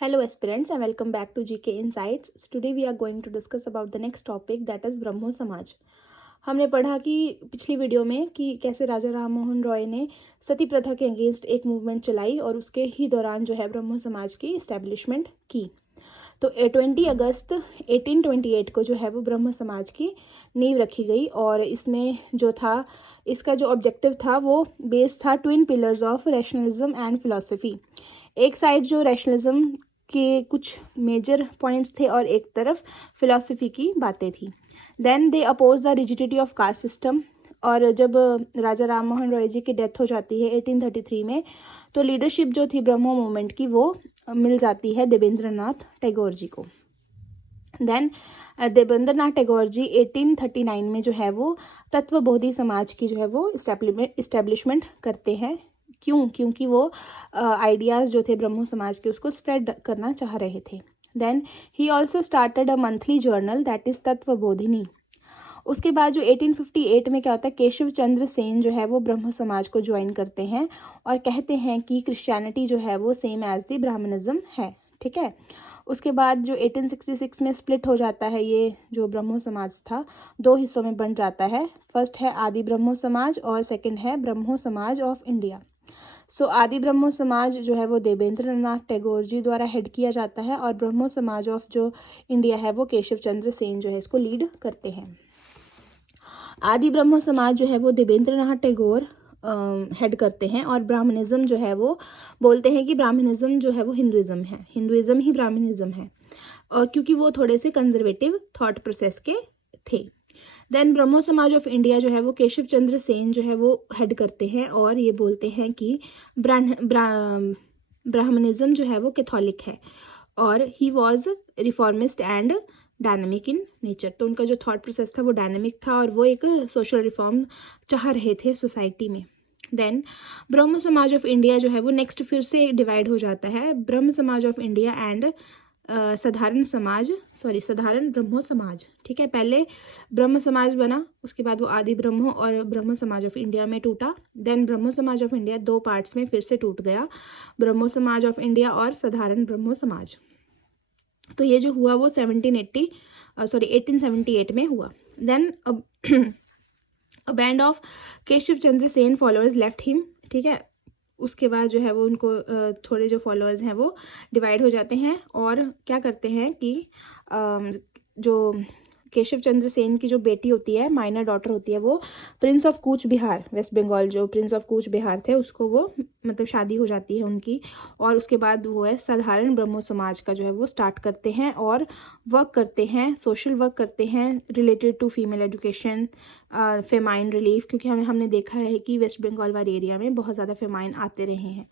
Hello aspirants and welcome back to GK Insights. So today we are going to discuss about the next topic that is ब्रह्मो समाज। हमने पढ़ा कि पिछली video में कि कैसे राजा राम मोहन रॉय ने सती प्रथा के अगेंस्ट एक मूवमेंट चलाई और उसके ही दौरान जो है ब्रह्मो समाज की इस्टेब्लिशमेंट की। तो 20 अगस्त 1828 को जो है वो ब्रह्म समाज की नींव रखी गई और इसमें जो था इसका जो ऑब्जेक्टिव था वो बेस्ड था twin pillars of rationalism and philosophy. एक साइड जो रैशनलिज्म के कुछ मेजर पॉइंट्स थे और एक तरफ फिलॉसफी की बातें थी। Then they oppose the rigidity of caste system. और जब राजा राम मोहन रॉय जी की डेथ हो जाती है 1833 में, तो लीडरशिप जो थी ब्रह्मो मूवमेंट की वो मिल जाती है देवेंद्रनाथ टैगोर जी को। देन देवेंद्रनाथ टैगोर जी 1839 में जो है वो तत्वबोधि समाज की जो है वो इस्टेब्लिशमेंट करते हैं। क्योंकि वो आइडियाज़ जो थे ब्रह्मो समाज के उसको स्प्रेड करना चाह रहे थे। Then he also started a monthly journal that is Tattvabodhini. उसके बाद जो 1858 में क्या होता है, केशव चंद्र सेन जो है वो ब्रह्म समाज को ज्वाइन करते हैं और कहते हैं कि क्रिश्चियनिटी जो है वो सेम एज द ब्राह्मणिज्म है। ठीक है। उसके बाद जो 1866 में स्प्लिट हो जाता है, ये जो ब्रह्मो समाज था दो हिस्सों में बन जाता है। फर्स्ट है आदि ब्रह्मो समाज और सेकंड है ब्रह्मो समाज ऑफ इंडिया। सो आदि ब्रह्मो समाज जो है वो देवेंद्रनाथ टैगोर जी द्वारा हेड किया जाता है और ब्रह्मो समाज ऑफ जो इंडिया है वो केशव चंद्र सेन जो है इसको लीड करते हैं। आदि ब्रह्मो समाज जो है वो देवेंद्रनाथ टैगोर हेड करते हैं और ब्राह्मणिज्म जो है वो बोलते हैं कि ब्राह्मणिज्म जो है वो हिंदुइज्म है, हिंदुइज्म ही ब्राह्मणिज्म है, और क्योंकि वो थोड़े से कंजर्वेटिव थॉट प्रोसेस के थे। देन ब्रह्मो समाज ऑफ इंडिया जो है वो केशव चंद्र सेन जो है वो हेड करते हैं और ये बोलते हैं कि ब्राह्मणिज्म जो है वो कैथोलिक है और he was reformist and dynamic in nature. तो उनका जो थॉट प्रोसेस था वो डायनामिक था और वो एक सोशल रिफॉर्म चाह रहे थे सोसाइटी में। देन ब्रह्म समाज ऑफ इंडिया जो है वो नेक्स्ट फिर से डिवाइड हो जाता है, ब्रह्म समाज ऑफ इंडिया एंड साधारण ब्रह्मो समाज। ठीक है, पहले ब्रह्म समाज बना, उसके बाद वो आदि ब्रह्मो और ब्रह्म समाज ऑफ इंडिया में टूटा। देन ब्रह्मो समाज ऑफ इंडिया दो पार्ट्स में फिर से टूट गया, ब्रह्मो समाज ऑफ इंडिया और साधारण ब्रह्मो समाज। तो ये जो हुआ वो 1878 में हुआ। Then a band of Keshab Chandra Sen followers left him. ठीक है, उसके बाद जो है वो उनको थोड़े जो फॉलोअर्स हैं वो डिवाइड हो जाते हैं और क्या करते हैं कि जो केशव चंद्र सेन की जो बेटी होती है, माइनर डॉटर होती है, वो prince of Cooch Behar, West Bengal जो प्रिंस ऑफ कूच बिहार थे उसको वो मतलब शादी हो जाती है उनकी, और उसके बाद वो है साधारण ब्रह्मो समाज का जो है वो स्टार्ट करते हैं और वर्क करते हैं, सोशल वर्क करते हैं related to female education, famine relief, क्योंकि हमने देखा है कि वेस्ट बंगाल वाले एरिया में बहुत ज़्यादा फेमाइन आते रहे हैं।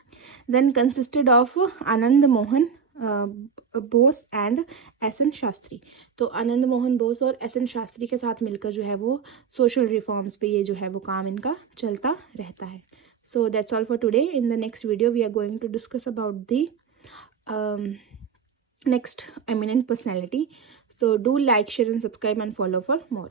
Then consisted of Anand Mohan Bose and S N Shastri. तो आनंद मोहन बोस और एस एन शास्त्री के साथ मिलकर जो है वो सोशल रिफॉर्म्स पे ये जो है वो काम इनका चलता रहता है। So that's all for today. In the next video we are going to discuss about the next eminent personality. So do like, share and subscribe and follow for more.